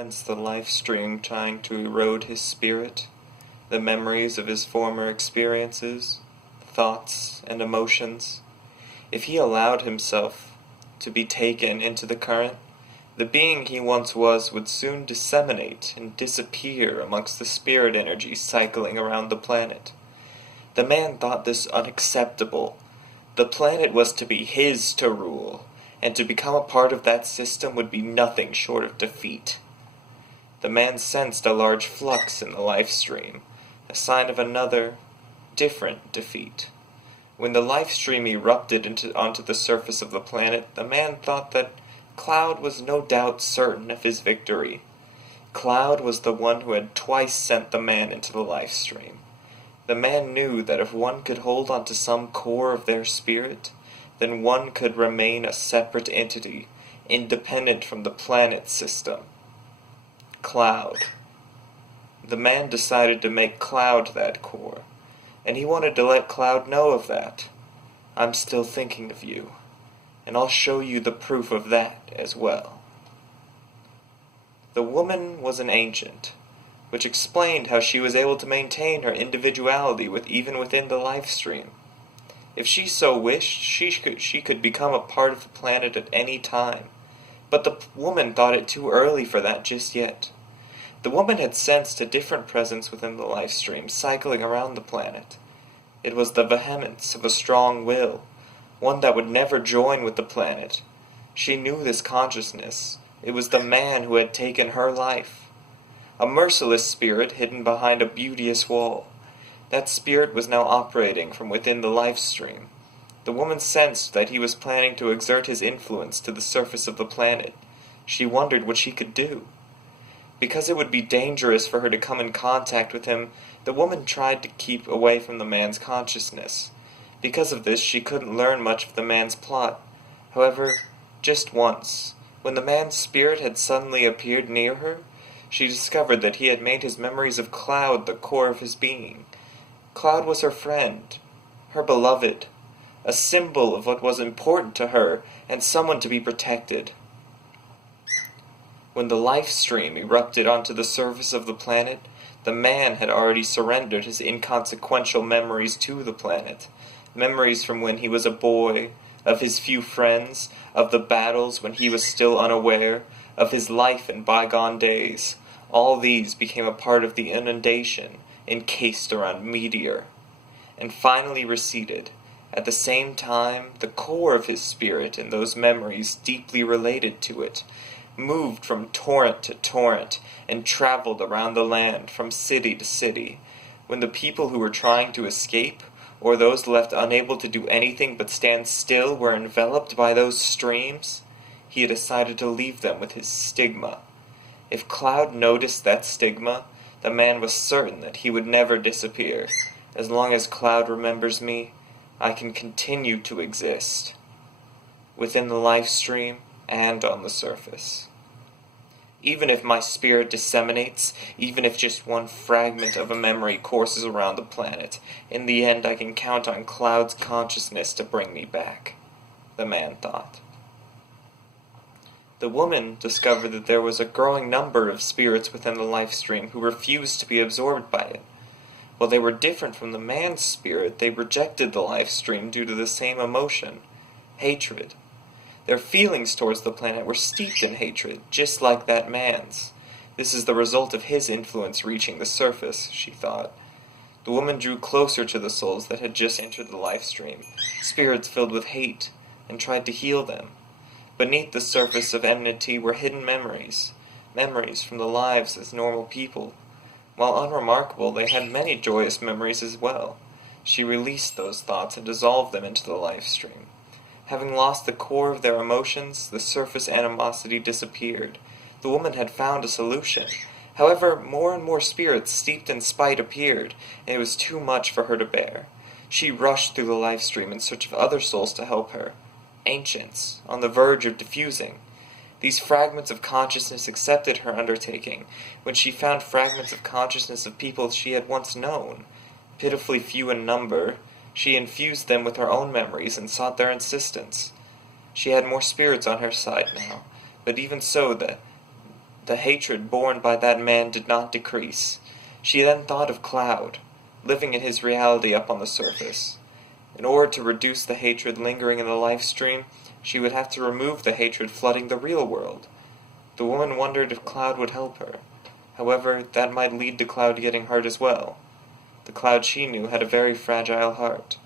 sensed the life stream trying to erode his spirit, the memories of his former experiences, thoughts, and emotions. If he allowed himself to be taken into the current, the being he once was would soon disseminate and disappear amongst the spirit energy cycling around the planet. The man thought this unacceptable. The planet was to be his to rule, and to become a part of that system would be nothing short of defeat. The man sensed a large flux in the life stream, a sign of another, different defeat. When the life stream erupted onto the surface of the planet, the man thought that Cloud was no doubt certain of his victory. Cloud was the one who had twice sent the man into the life stream. The man knew that if one could hold on to some core of their spirit, then one could remain a separate entity, independent from the planet system. Cloud. The man decided to make Cloud that core, and he wanted to let Cloud know of that. I'm still thinking of you, and I'll show you the proof of that as well. The woman was an ancient, which explained how she was able to maintain her individuality even within the life stream. If she so wished, she could become a part of the planet at any time. But the woman thought it too early for that just yet. The woman had sensed a different presence within the life stream, cycling around the planet. It was the vehemence of a strong will, one that would never join with the planet. She knew this consciousness. It was the man who had taken her life. A merciless spirit hidden behind a beauteous wall. That spirit was now operating from within the life stream. The woman sensed that he was planning to exert his influence to the surface of the planet. She wondered what she could do. Because it would be dangerous for her to come in contact with him, the woman tried to keep away from the man's consciousness. Because of this, she couldn't learn much of the man's plot. However, just once, when the man's spirit had suddenly appeared near her, she discovered that he had made his memories of Cloud the core of his being. Cloud was her friend, her beloved, a symbol of what was important to her, and someone to be protected. When the life stream erupted onto the surface of the planet, the man had already surrendered his inconsequential memories to the planet. Memories from when he was a boy, of his few friends, of the battles when he was still unaware, of his life in bygone days. All these became a part of the inundation encased around Meteor, and finally receded. At the same time, the core of his spirit and those memories deeply related to it moved from torrent to torrent and traveled around the land from city to city. When the people who were trying to escape, or those left unable to do anything but stand still, were enveloped by those streams, he had decided to leave them with his stigma. If Cloud noticed that stigma, the man was certain that he would never disappear. As long as Cloud remembers me, I can continue to exist, within the life stream and on the surface. Even if my spirit disseminates, even if just one fragment of a memory courses around the planet, in the end I can count on Cloud's consciousness to bring me back, the man thought. The woman discovered that there was a growing number of spirits within the life stream who refused to be absorbed by it. While they were different from the man's spirit, they rejected the life stream due to the same emotion, hatred. Their feelings towards the planet were steeped in hatred, just like that man's. This is the result of his influence reaching the surface, she thought. The woman drew closer to the souls that had just entered the life stream, spirits filled with hate, and tried to heal them. Beneath the surface of enmity were hidden memories from the lives as normal people. While unremarkable, they had many joyous memories as well. She released those thoughts and dissolved them into the life stream. Having lost the core of their emotions, the surface animosity disappeared. The woman had found a solution. However, more and more spirits steeped in spite appeared, and it was too much for her to bear. She rushed through the life stream in search of other souls to help her. Ancients, on the verge of diffusing. These fragments of consciousness accepted her undertaking, when she found fragments of consciousness of people she had once known. Pitifully few in number, she infused them with her own memories and sought their assistance. She had more spirits on her side now, but even so, the the hatred borne by that man did not decrease. She then thought of Cloud, living in his reality up on the surface. In order to reduce the hatred lingering in the life stream, she would have to remove the hatred flooding the real world. The woman wondered if Cloud would help her. However, that might lead to Cloud getting hurt as well. The Cloud she knew had a very fragile heart.